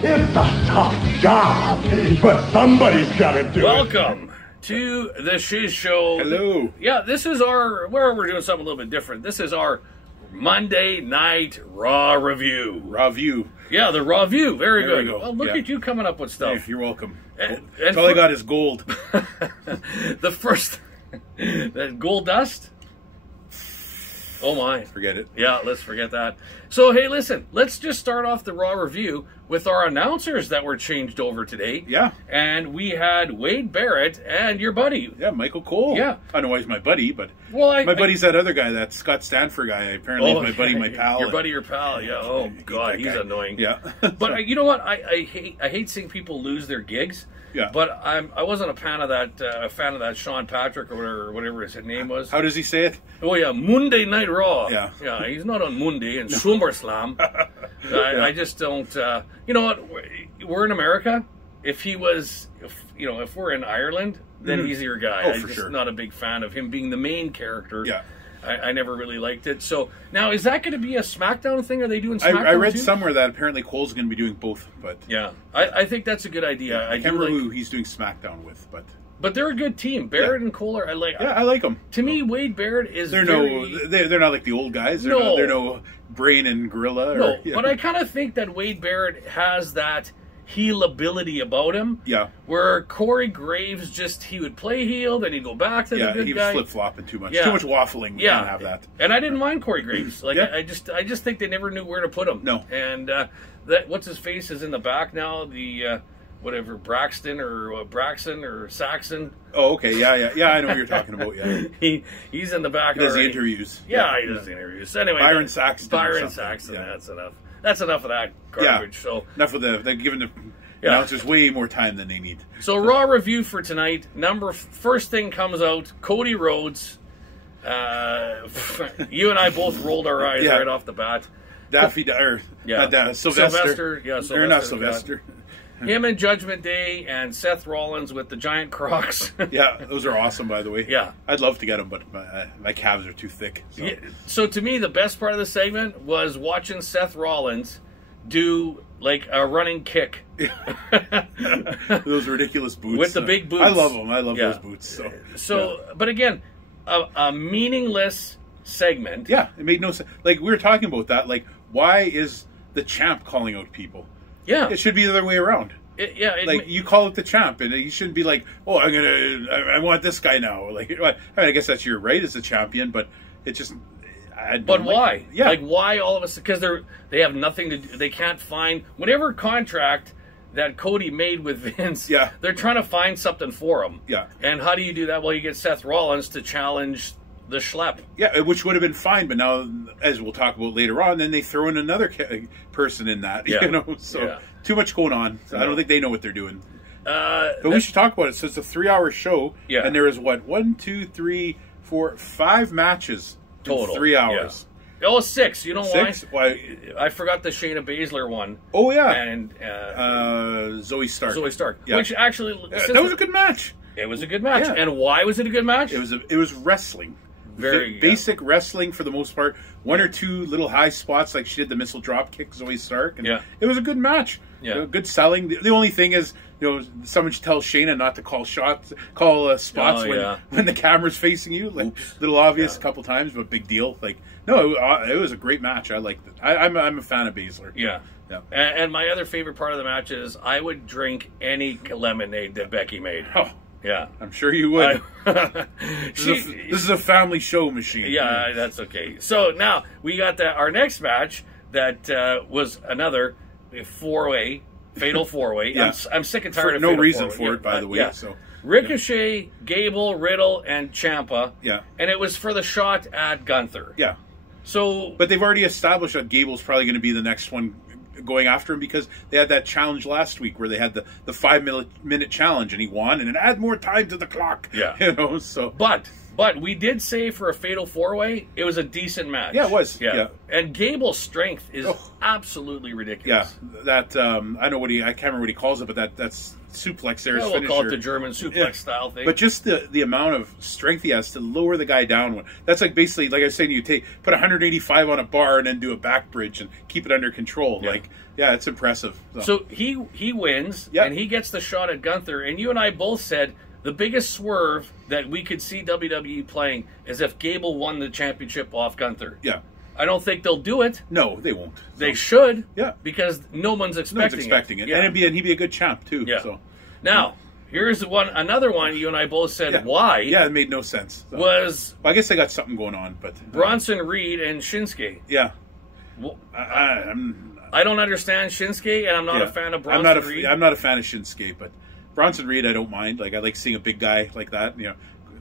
It's a tough job, but somebody's got to do it. Welcome to the Shiz Show. Hello. Yeah, this is our, we're doing something a little bit different. This is our Monday Night Raw review. Raw view. Yeah, the Raw view. Very There we good. go. Well, look Yeah. at you coming up with stuff. Hey, you're welcome. And That's all I got is gold. The first, that gold dust? Oh my. Forget it. Yeah, let's forget that. So, hey, listen, let's just start off the Raw review with our announcers that were changed over today. Yeah. And we had Wade Barrett and your buddy. Yeah, Michael Cole. Yeah. I know why he's my buddy, but Well, my buddy's that other guy, that Scott Stanford guy. Apparently he's my buddy, my pal. Your buddy, your pal. Yeah. Oh, God, that he's guy. annoying. Yeah. But you know what? I hate seeing people lose their gigs. Yeah. But I wasn't a fan of that Sean Patrick or whatever his name was. How does he say it? Oh yeah, Monday Night Raw. Yeah. Yeah, he's not on Monday and SummerSlam. I just don't. You know what? We're in America. If he was, if we're in Ireland, then he's your guy. Oh, I'm for just sure. not a big fan of him being the main character. Yeah. I never really liked it. So now, is that going to be a SmackDown thing? Are they doing SmackDown I read too? somewhere that apparently Cole's going to be doing both, but Yeah, I think that's a good idea. I can't remember who he's doing SmackDown with, but they're a good team. Barrett Yeah. and Cole are. I like. yeah, I like them. To me, Wade Barrett is. They're very, they're not like the old guys. No. They're no Brain and Gorilla. No, Or, yeah. but I kind of think that Wade Barrett has that heel ability about him. Yeah. Where Corey Graves he would play heel, then he'd go back to the Yeah, good he was guy. flip-flopping too much. Yeah. Too much waffling. We Yeah, can't have that. And I didn't mind Corey Graves. Like Yeah. I just think they never knew where to put him. No. And that what's his face is in the back now. The whatever Braxton or Braxton or Saxon. Oh, okay. Yeah. I know what you're talking about. Yeah. He's in the back. He does the already. interviews. Yeah, he does the interviews. Anyway, Byron Saxton or Byron something. Saxton. Yeah. That's enough. That's enough of that garbage. Yeah. So. Enough of they're giving the Yeah. announcers way more time than they need. So Raw review for tonight. First thing comes out. Cody Rhodes. You and I both rolled our eyes Yeah. right off the bat. Daffy or Yeah. Sylvester. Sylvester, yeah, They're not Sylvester, Sylvester. Him and Judgment Day and Seth Rollins with the giant Crocs. Yeah, those are awesome, by the way. Yeah. I'd love to get them, but my calves are too thick. So. Yeah, so to me, the best part of the segment was watching Seth Rollins do like a running kick Those ridiculous boots with the big boots. I love them. I love Yeah. those boots. So, but again, a meaningless segment. yeah, it made no sense. Like we were talking about that. Like, why is the champ calling out people? Yeah. It should be the other way around. It You call it the champ, and you shouldn't be like, "Oh, I want this guy now." Like, I guess that's your right as a champion, but it just. But why? Yeah, Like why all of us? Because they have nothing to do. They can't find whatever contract that Cody made with Vince. Yeah. They're trying to find something for him. Yeah. And how do you do that? Well, you get Seth Rollins to challenge the Schlep. yeah, which would have been fine. But now, as we'll talk about later on, then they throw in another person in that. Yeah. So Yeah. too much going on. So I No. don't think they know what they're doing. But But we should talk about it. So it's a 3-hour show. Yeah. And there is what 1, 2, 3, 4, 5 matches total in 3 hours. Yeah. Oh, 6. You know 6? why? Why? I forgot the Shayna Baszler one. Oh yeah. And Zoe Stark. Zoe Stark. Yeah. Which actually, That was a good match. It was a good match. Yeah. And why was it a good match? It was wrestling. Very Basic wrestling for the most part. 1 or 2 little high spots, like she did the missile drop kick, Zoe Stark. And Yeah. It was a good match. Yeah. Good selling. The only thing is, someone should tell Shayna not to call spots Oh, when, yeah. when the camera's facing you. Like, Oops. little obvious Yeah. a couple times, but big deal. Like, no, it was a great match. I liked it. I'm a fan of Baszler. Yeah. Yeah. And my other favorite part of the match is I would drink any lemonade that Becky made. Oh, Yeah. I'm sure you would. She- This is a family show machine. yeah, that's okay. So now we got our next match that was another four-way, fatal four-way. Yeah. I'm sick and tired of no fatal reason four-way. for it, by the way. Yeah. So Ricochet, Gable, Riddle, and Ciampa. yeah, And it was for the shot at Gunther. yeah. So, But they've already established that Gable's probably going to be the next one going after him because they had that challenge last week where they had the 5 minute challenge and he won and it added more time to the clock. Yeah. So but But we did say for a fatal 4-way, it was a decent match. Yeah, it was. Yeah. And Gable's strength is Oh. absolutely Yeah, ridiculous. that I know I can't remember what he calls it, but that's suplex there. Yeah, his we'll call it finisher. the German suplex Yeah. style thing. But just the amount of strength he has to lower the guy down. That's like basically, like I was saying, you put 185 on a bar and then do a back bridge and keep it under control. Yeah. Like, yeah, it's impressive. So he wins, Yeah. and he gets the shot at Gunther. And you and I both said the biggest swerve that we could see WWE playing is if Gable won the championship off Gunther. Yeah. I don't think they'll do it. No, they won't. They should. Yeah. Because no one's No one's expecting expecting it. Yeah. And he'd be a good champ, too. Yeah. So. Now, here's another one you and I both said Yeah. why Yeah, it made no sense. So. was Well, I guess they got something going on, but Bronson Reed and Shinsuke. yeah, Well, I'm I don't understand Shinsuke, and I'm not yeah. a fan of Bronson Reed. I'm not a fan of Shinsuke, but Bronson Reed I don't mind. Like I like seeing a big guy like that.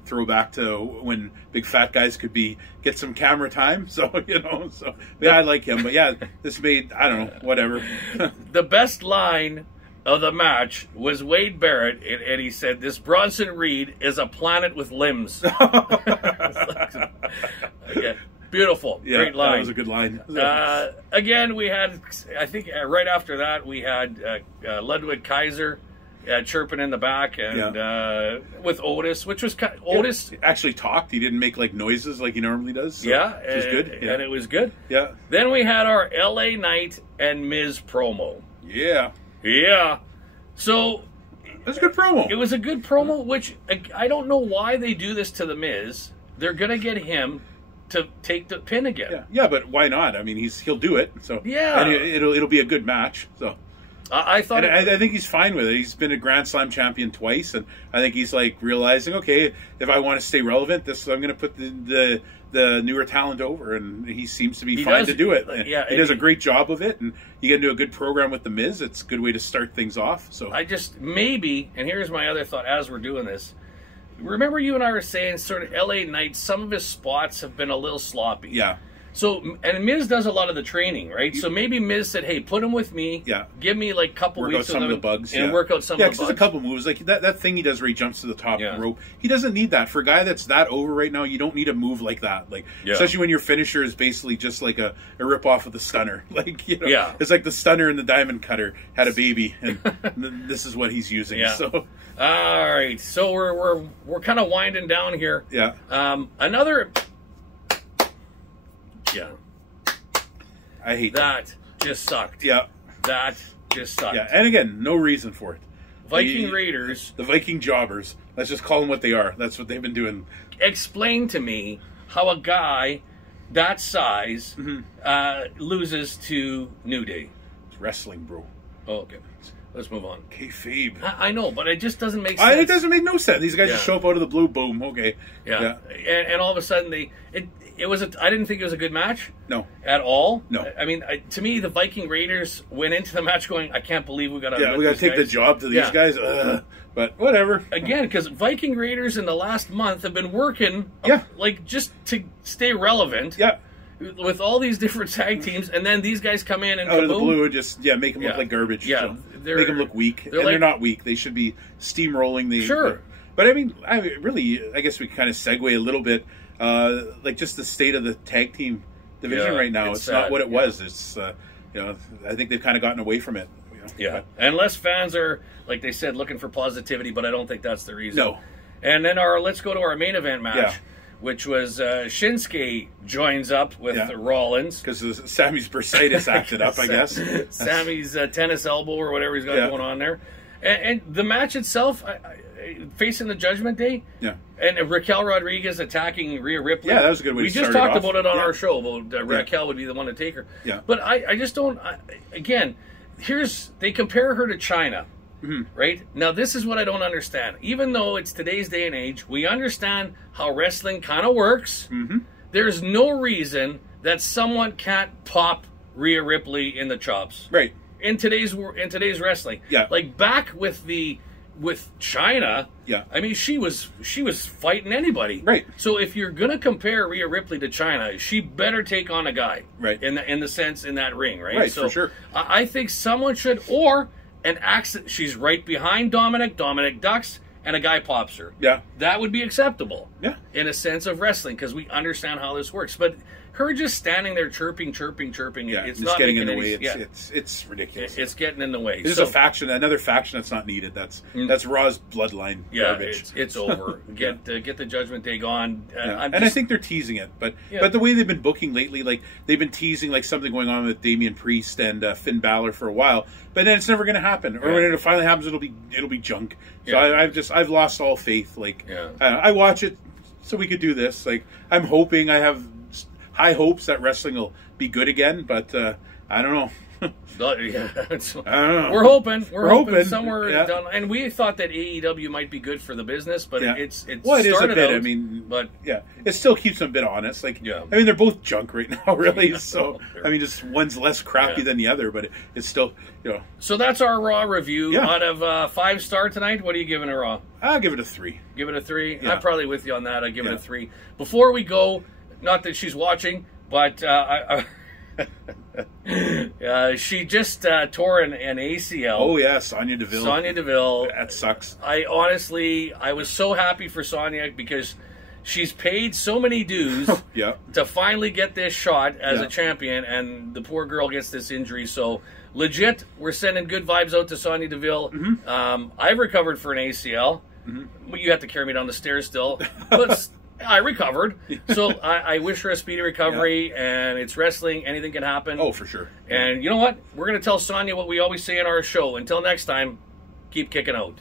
Throwback to when big fat guys could get some camera time. So so yeah, I like him. But yeah, this made I don't know whatever. The best line of the match was Wade Barrett, and he said, "This Bronson Reed is a planet with limbs." Yeah, beautiful, Yeah, great line. that was a good line. Again, we had, I think, right after that, we had Ludwig Kaiser chirping in the back, and with Otis, which was Otis. He actually talked. He didn't make like noises like he normally does. So, Yeah, which was good. Yeah. and it was good. Yeah, Then we had our LA Knight and Miz promo. yeah, Yeah, so that's a good promo. it was a good promo, which I don't know why they do this to the Miz. They're gonna get him to take the pin again. Yeah, but why not? I mean, he'll do it. So Yeah. and it'll be a good match. So. I thought. And I think he's fine with it. He's been a Grand Slam champion twice, and I think he's like realizing, okay, if I want to stay relevant, I'm going to put the newer talent over, and he seems to be fine to do it. And he does a great job of it, and you get into a good program with the Miz. It's a good way to start things off. So I just maybe, and here's my other thought as we're doing this. Remember, you and I were saying sort of LA Knight. Some of his spots have been a little sloppy. yeah, So, and Miz does a lot of the training, right? So maybe Miz said, "Hey, put him with me. Yeah. Give me like a couple work out weeks some of them the bugs, and work out some yeah, of the because bugs." there's a couple moves like that thing he does where he jumps to the top Yeah. rope. He doesn't need that for a guy that's that over right now. You don't need a move like that, like Yeah. especially when your finisher is basically just like a rip off of the stunner. Like Yeah. it's like the stunner and the diamond cutter had a baby, and this is what he's using. Yeah. So All right, so we're kind of winding down here. yeah, Another, yeah, I hate that. that just sucked. Yeah, That just sucked. yeah, and again, no reason for it. Viking Raiders, The Viking jobbers. Let's just call them what they are. That's what they've been doing. explain to me how a guy that size loses to New Day. It's wrestling, bro. Oh, okay, let's move on. Kayfabe. I know, but it just doesn't make sense. It doesn't make no sense. These guys just Yeah. show up out of the blue. Boom. Okay. Yeah, And all of a sudden it was. I didn't think it was a good match No. at all. No. I mean, to me, the Viking Raiders went into the match going, "I can't believe we got to." Yeah, we got to take the job to these Yeah. guys. But whatever. Again, because Viking Raiders in the last month have been working, Yeah. like just to stay relevant. Yeah. With all these different tag teams, and then these guys come in and Out of the kaboom. blue, just make them Yeah. look like garbage. Yeah, So they're- make them look weak, they're and like- they're not weak. They should be steamrolling. Sure. But I mean, really, I guess we kind of segue a little bit, like just the state of the tag team division Yeah, right now. it's It's not sad, what it yeah. was. It's I think they've kind of gotten away from it. Yeah, unless fans are, like they said, looking for positivity, but I don't think that's the reason. No. And then let's go to our main event match, Yeah. which was Shinsuke joins up with Yeah. Rollins. Because Sammy's bursitis acted up, I guess. Sammy's tennis elbow or whatever he's got Yeah. going on there. And the match itself, facing the Judgment Day, Yeah. and Raquel Rodriguez attacking Rhea Ripley. Yeah, that was a good way We to just start it talked off. about it on Yeah. our show, about Raquel would be the one to take her. Yeah. But I just don't, again, they compare her to China. Mm-hmm. Right? Now, this is what I don't understand. Even though it's today's day and age, we understand how wrestling kind of works. Mm-hmm. There's no reason that someone can't pop Rhea Ripley in the chops. Right. In today's wrestling. Yeah. Like back with China, Yeah. I mean, she was fighting anybody. Right. So if you're gonna compare Rhea Ripley to China, she better take on a guy. Right. In the sense in that ring, right? Right, So for sure. I think someone should, or an accident. She's right behind Dominic. Dominic ducks, and a guy pops her. Yeah. That would be acceptable. Yeah. In a sense of wrestling, because we understand how this works. But her just standing there chirping, Yeah, it's it's not getting in making the any, way. It's ridiculous. it's getting in the way. This is a faction, another faction that's not needed. That's Raw's bloodline garbage. It's over. Get the Judgment Day gone. I think they're teasing it, but the way they've been booking lately, like they've been teasing like something going on with Damian Priest and Finn Balor for a while, but then it's never going to happen. Or when it finally happens, it'll be junk. So I've lost all faith. Like I watch it so we could do this. Like I'm hoping, I have high hopes that wrestling will be good again, but I don't know. I don't know. We're hoping somewhere down. And we thought that AEW might be good for the business, but it is a bit. I mean, but it still keeps them a bit honest. Like, I mean, they're both junk right now, really. So I mean, just one's less crappy than the other, but it's still, So that's our Raw review. Out of 5-star tonight, what are you giving a Raw? I'll give it a 3. Give it a 3. I'm probably with you on that. I give it a 3. Before we go, not that she's watching, but she just tore an ACL. Oh yeah, Sonya Deville. Sonya Deville. That sucks. I was so happy for Sonya because she's paid so many dues to finally get this shot as a champion, and the poor girl gets this injury. So legit, we're sending good vibes out to Sonya Deville. I've recovered for an ACL. You have to carry me down the stairs still, but I recovered. So I wish her a speedy recovery, and it's wrestling. Anything can happen. Oh, for sure. And you know what? We're going to tell Sonya what we always say in our show. Until next time, keep kicking out.